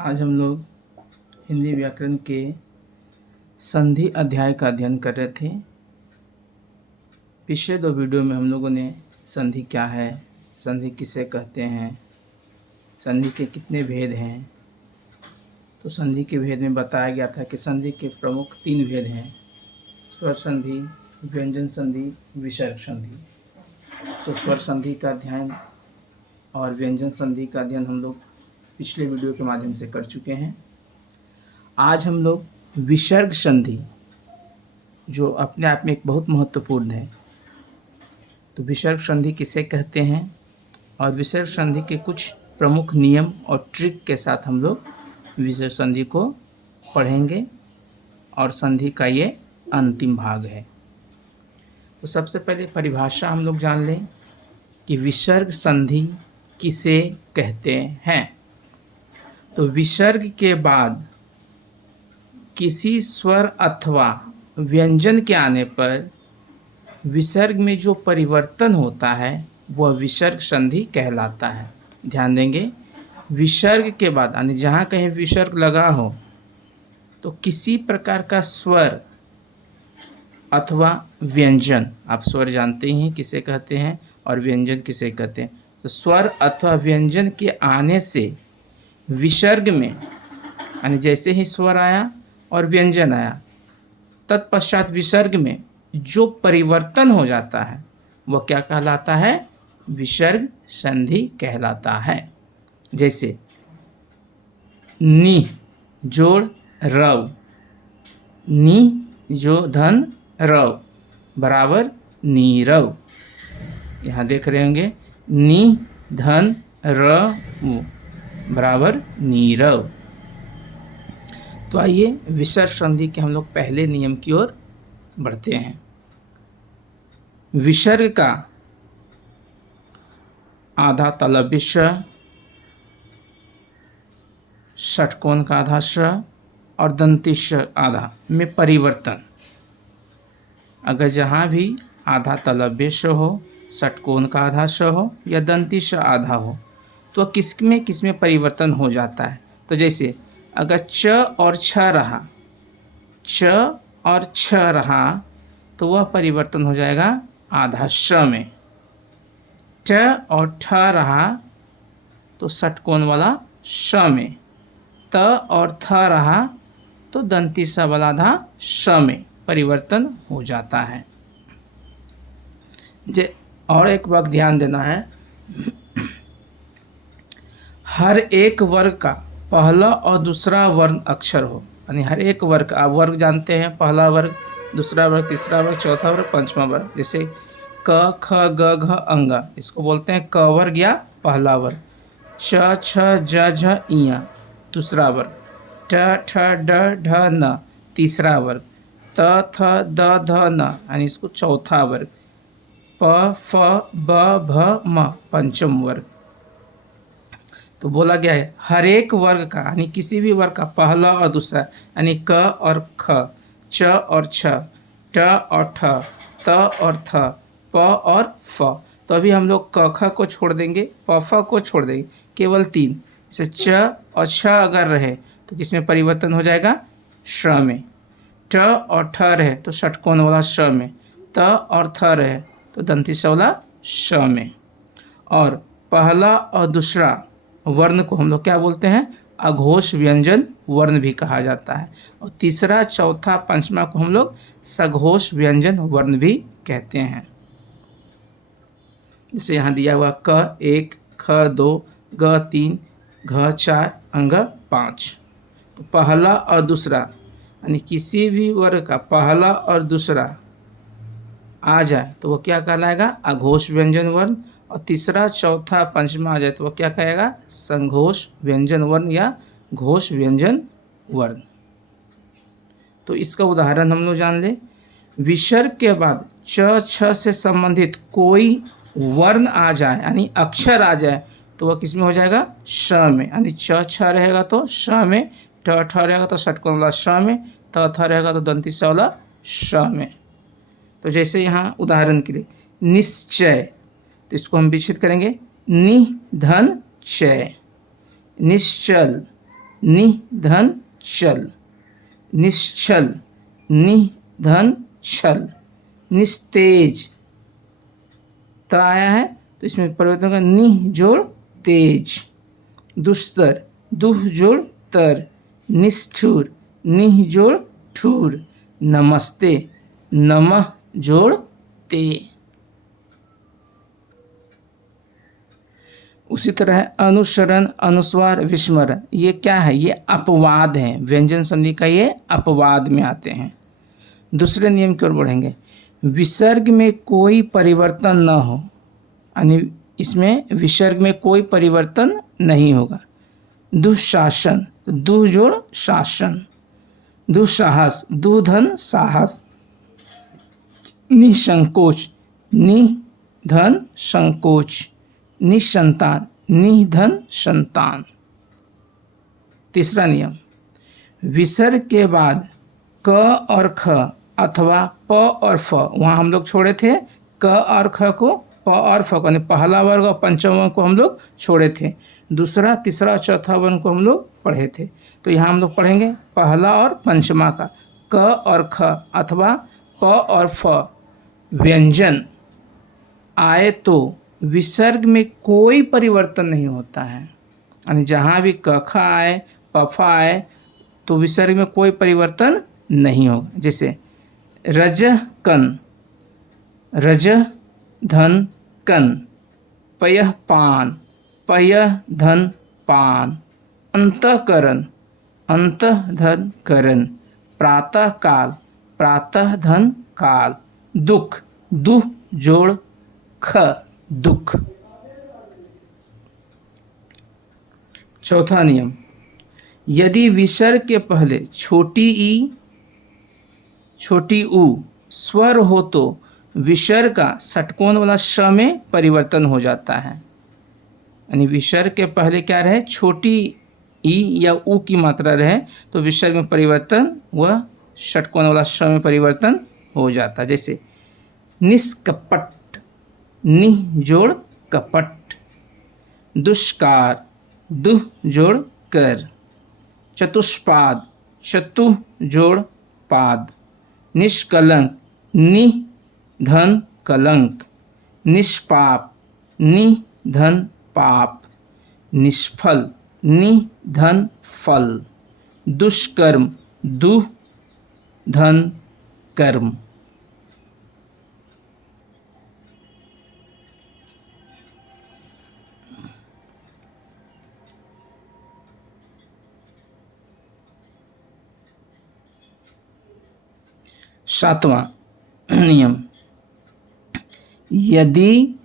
आज हम लोग हिंदी व्याकरण के संधि अध्याय का अध्ययन कर रहे थे। पिछले 2 वीडियो में हम लोगों ने संधि क्या है, संधि किसे कहते हैं, संधि के कितने भेद हैं। तो संधि के भेद में बताया गया था कि संधि के प्रमुख 3 भेद हैं: स्वर संधि, व्यंजन संधि, विसर्ग संधि। तो स्वर संधि का अध्ययन और व्यंजन संधि का अध्ययन हम लोग पिछले वीडियो के माध्यम से कर चुके हैं। आज हम लोग विसर्ग संधि, जो अपने आप में एक बहुत महत्वपूर्ण है, तो विसर्ग संधि किसे कहते हैं और विसर्ग संधि के कुछ प्रमुख नियम और ट्रिक के साथ हम लोग विसर्ग संधि को पढ़ेंगे और संधि का ये अंतिम भाग है। तो सबसे पहले परिभाषा हम लोग जान लें कि विसर्ग संधि किसे कहते हैं। तो विसर्ग के बाद किसी स्वर अथवा व्यंजन के आने पर विसर्ग में जो परिवर्तन होता है वह विसर्ग संधि कहलाता है। ध्यान देंगे, विसर्ग के बाद यानी जहाँ कहीं विसर्ग लगा हो तो किसी प्रकार का स्वर अथवा व्यंजन, आप स्वर जानते ही हैं किसे कहते हैं और व्यंजन किसे कहते हैं। तो स्वर अथवा व्यंजन के आने से विसर्ग में यानी जैसे ही स्वर आया और व्यंजन आया, तत्पश्चात विसर्ग में जो परिवर्तन हो जाता है वह क्या कहलाता है? विसर्ग संधि कहलाता है। जैसे नि जोड़ रव, नि जो धन रव बराबर नीरव। यहाँ देख रहे होंगे नि धन रव बराबर नीरव। तो आइए विसर्ग संधि के हम लोग पहले नियम की ओर बढ़ते हैं। विसर्ग का आधा तलव्य श, षटकोण का आधा श और दंती श आधा में परिवर्तन। अगर जहाँ भी आधा तलव्य श हो, षटकोण का आधा श हो या दंती श आधा हो तो किसमें परिवर्तन हो जाता है। तो जैसे अगर च और छ रहा, च और छ रहा तो वह परिवर्तन हो जाएगा आधा श में। ट और ठ रहा तो षटकोण वाला श में। त और थ रहा तो दंती स वाला आधा श में परिवर्तन हो जाता है। और एक वक्त ध्यान देना है, हर एक वर्ग का पहला और दूसरा वर्ण अक्षर हो, यानी हर एक वर्ग, आप वर्ग जानते हैं, पहला वर्ग, दूसरा वर्ग, तीसरा वर्ग, चौथा वर्ग, पांचवा वर्ग। जैसे क ख ग घ अंग, इसको बोलते हैं क वर्ग या पहला वर्ग। च छ ज झ इया दूसरा वर्ग। ठ ठ ड ढ न तीसरा वर्ग। त थ द ध न यानी इसको चौथा वर्ग। प फ ब भ म पंचम वर्ग। तो बोला गया है हर एक वर्ग का यानी किसी भी वर्ग का पहला और दूसरा यानी क और ख, च और छ, ट और ठ, त और थ, प और फ। तो अभी हम लोग क ख को छोड़ देंगे, प फ को छोड़ देंगे, केवल 3। जैसे च और छ अगर रहे तो किसमें परिवर्तन हो जाएगा? श में। ट और ठ रहे तो षटकोण वाला श में। त और थ रहे तो दंती स वाला श में। और पहला और दूसरा वर्ण को हम लोग क्या बोलते हैं? अघोष व्यंजन वर्ण भी कहा जाता है। और तीसरा, चौथा, पांचवा को हम लोग सघोष व्यंजन वर्ण भी कहते हैं। जैसे यहाँ दिया हुआ क 1, ख 2, ग 3, घ 4, अंग 5। तो पहला और दूसरा यानी किसी भी वर्ग का पहला और दूसरा आ जाए तो वो क्या कहलाएगा? अघोष व्यंजन वर्ण। और तीसरा, चौथा, पंचमा आ जाए तो वो क्या कहेगा? संघोष व्यंजन वर्ण या घोष व्यंजन वर्ण। तो इसका उदाहरण हम लोग जान लें। विसर्ग के बाद च छ से संबंधित कोई वर्ण आ जाए यानी अक्षर आ जाए तो वह किस में हो जाएगा? श में। यानी च छ रहेगा तो श में, ट ठ रहेगा तो षटकोण वाला श में, त थ रहेगा तो दंती स वाला श में। तो जैसे यहाँ उदाहरण के लिए निश्चय, तो इसको हम विकसित करेंगे नि धन चय। निश्चल, निधन चल, निश्चल, निधन छल, निस्तेज, त आया है तो इसमें परिवर्तन का नि जोड़ तेज, दुस्तर, दुह जोड़ तर, निष्ठुर, निह जोड़ ठूर, नमस्ते, नमः जोड़ ते। उसी तरह अनुसरण, अनुस्वार, विस्मरण, ये क्या है? ये अपवाद है, व्यंजन संधि का ये अपवाद में आते हैं। दूसरे नियम की ओर बढ़ेंगे। विसर्ग में कोई परिवर्तन न हो, यानी इसमें विसर्ग में कोई परिवर्तन नहीं होगा। दुशासन, दु जोड़ शासन, दुस्साहस, दुधन साहस, निसंकोच, निधन संकोच, निसंतान, निधन संतान। तीसरा नियम, विसर्ग के बाद क और ख अथवा प और फ, वहाँ हम लोग छोड़े थे क और ख को, प और फ को, पहला वर्ग और पंचम वर्ग को हम लोग छोड़े थे, दूसरा तीसरा चौथा वर्ण को हम लोग पढ़े थे। तो यहाँ हम लोग पढ़ेंगे पहला और पंचमा का, क और ख अथवा प और फ व्यंजन आए तो विसर्ग में कोई परिवर्तन नहीं होता है, यानी जहाँ भी क ख आए, प फ आए तो विसर्ग में कोई परिवर्तन नहीं होगा। जैसे रज कन, रज धन कन, पयः पान, पयः धन पान, अंतःकरण, अंतः धन करण, प्रातः काल, प्रातः धन काल, दुख, दुह जोड़ ख, दुख। चौथा नियम, यदि विसर्ग के पहले छोटी ई, छोटी ऊ स्वर हो तो विसर्ग का षटकोण वाला श में परिवर्तन हो जाता है, यानी विसर्ग के पहले क्या रहे? छोटी ई या ऊ की मात्रा रहे तो विसर्ग में परिवर्तन वह षटकोण वाला श में परिवर्तन हो जाता है। जैसे निष्कपट, निह जोड़ कपट, दुष्कार, दुह जोड़ कर, चतुष्पाद, चतुः जोड़ पाद, निष्कलंक, नि धन कलंक, निष्पाप, नि धन पाप, निष्फल, नि धन फल, दुष्कर्म, दुह धन कर्म। सातवां नियम, यदि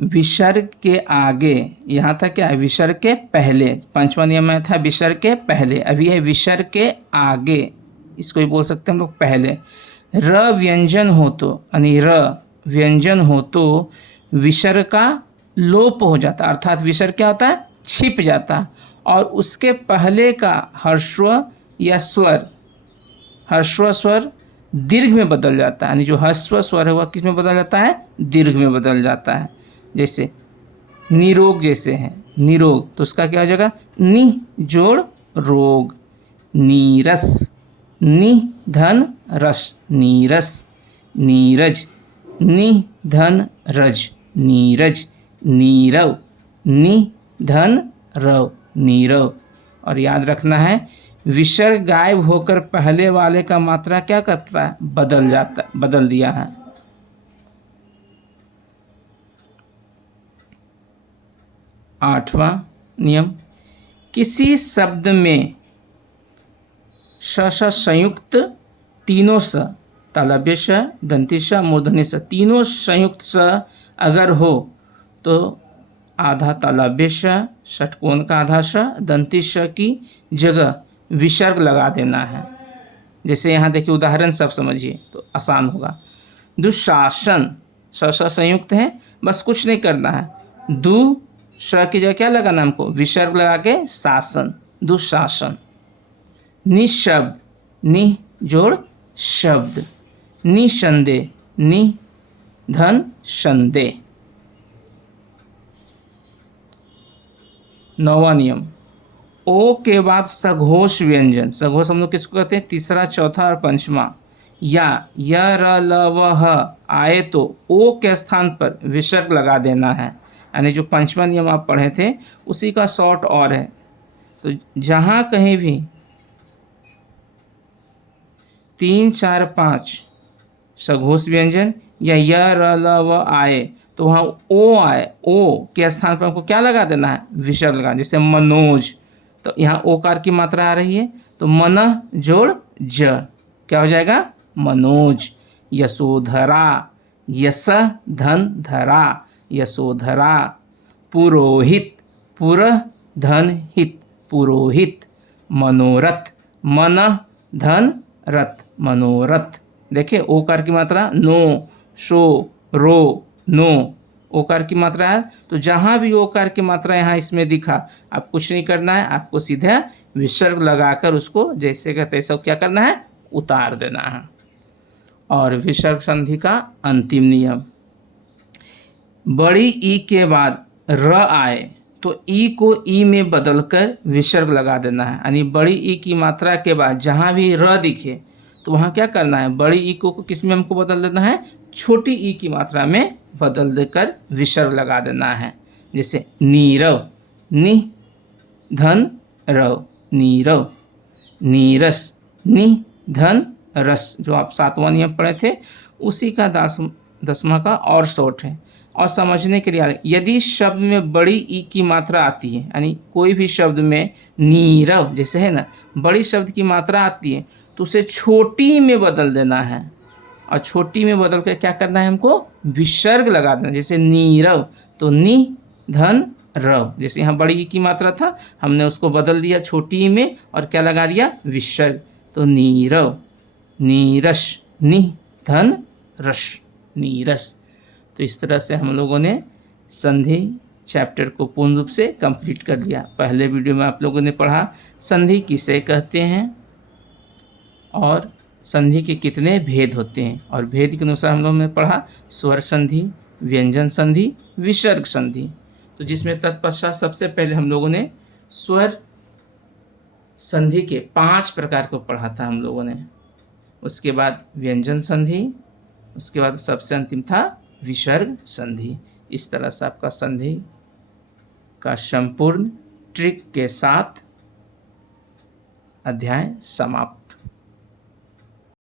विसर्ग के आगे, यहाँ था क्या? विसर्ग के पहले, पांचवा नियम में था विसर्ग के पहले, अभी है विसर्ग के आगे, इसको ही बोल सकते हैं हम लोग पहले, र व्यंजन हो तो, यानी र व्यंजन हो तो विसर्ग का लोप हो जाता, अर्थात विसर्ग क्या होता है? छिप जाता, और उसके पहले का ह्रस्व या स्वर, ह्रस्व स्वर दीर्घ में बदल जाता है, यानी जो ह्रस्व स्वर है वह किस में बदल जाता है? दीर्घ में बदल जाता है। जैसे निरोग जैसे है, निरोग तो उसका क्या हो जाएगा? नि जोड़ रोग, नीरस, नि धन रस, नीरस, नीरज, नि धन रज, नीरज, नीरव, नि धन रव, नीरव। और याद रखना है विसर्ग गायब होकर पहले वाले का मात्रा क्या करता है? बदल जाता, बदल दिया है। आठवां नियम, किसी शब्द में श संयुक्त तीनों स, तालव्य श, दंती श, मूर्धन्य स, तीनों संयुक्त स अगर हो तो आधा तालव्य श, षटकोण का आधा श, दंती श की जगह विसर्ग लगा देना है। जैसे यहाँ देखिए उदाहरण सब समझिए तो आसान होगा। दुशासन, स संयुक्त है, बस कुछ नहीं करना है, दु श की जगह क्या लगाना हमको? विसर्ग लगा के शासन, दुशासन। निशब्द, नि जोड़ शब्द, निसंदेह, नि धन संदेह। नौवां नियम, ओ के बाद सघोष व्यंजन, सघोष हम लोग किसको कहते हैं? तीसरा, चौथा और पंचमा। या य र ल व ह आए तो ओ के स्थान पर विसर्ग लगा देना है, यानी जो पंचमा नियम आप पढ़े थे उसी का शॉर्ट और है। तो जहाँ कहीं भी 3, 4, 5 सघोष व्यंजन या य र ल व आए तो वहाँ ओ आए, ओ के स्थान पर हमको क्या लगा देना है? विसर्ग लगा। जैसे मनोज, तो यहाँ ओकार की मात्रा आ रही है तो मन जोड़ ज, क्या हो जाएगा? मनोज। यशोधरा, यश धन धरा, यशोधरा। पुरोहित, पुर धन हित, पुरोहित। मनोरथ, मन धन रथ, मनोरथ। देखिए ओकार की मात्रा नो, शो, रो, नो, ओकार की मात्रा है। तो जहाँ भी ओकार की मात्रा यहाँ इसमें दिखा, आप कुछ नहीं करना है, आपको सीधे विसर्ग लगाकर उसको जैसे का तैसा क्या करना है? उतार देना है। और विसर्ग संधि का अंतिम नियम, बड़ी ई के बाद र आए तो ई को ई में बदलकर विसर्ग लगा देना है, यानी बड़ी ई की मात्रा के बाद जहाँ भी र दिखे तो वहाँ क्या करना है? बड़ी ई को किस में हमको बदल देना है? छोटी ई की मात्रा में बदल देकर विसर्ग लगा देना है। जैसे नीरव, नि धन रव, नीरव। नीरस, नि धन रस, जो आप 7वां नियम पढ़े थे उसी का 10वां का और शॉर्ट है। और समझने के लिए यदि शब्द में बड़ी ई की मात्रा आती है, यानी कोई भी शब्द में नीरव जैसे है ना, बड़ी शब्द की मात्रा आती है तो उसे छोटी में बदल देना है, और छोटी में बदल कर क्या करना है? हमको विसर्ग लगा देना। जैसे नीरव तो नि धन रव, जैसे यहाँ बड़ी ई की मात्रा था हमने उसको बदल दिया छोटी में और क्या लगा दिया? विसर्ग। तो नीरव, नीरस, नि धन रस, नीरस। तो इस तरह से हम लोगों ने संधि चैप्टर को पूर्ण रूप से कंप्लीट कर लिया। पहले वीडियो में आप लोगों ने पढ़ा संधि किसे कहते हैं और संधि के कितने भेद होते हैं, और भेद के अनुसार हम लोगों ने पढ़ा स्वर संधि, व्यंजन संधि, विसर्ग संधि। तो जिसमें तत्पश्चात सबसे पहले हम लोगों ने स्वर संधि के 5 प्रकार को पढ़ा था हम लोगों ने, उसके बाद व्यंजन संधि, उसके बाद सबसे अंतिम था विसर्ग संधि। इस तरह से आपका संधि का संपूर्ण ट्रिक के साथ अध्याय समाप्त।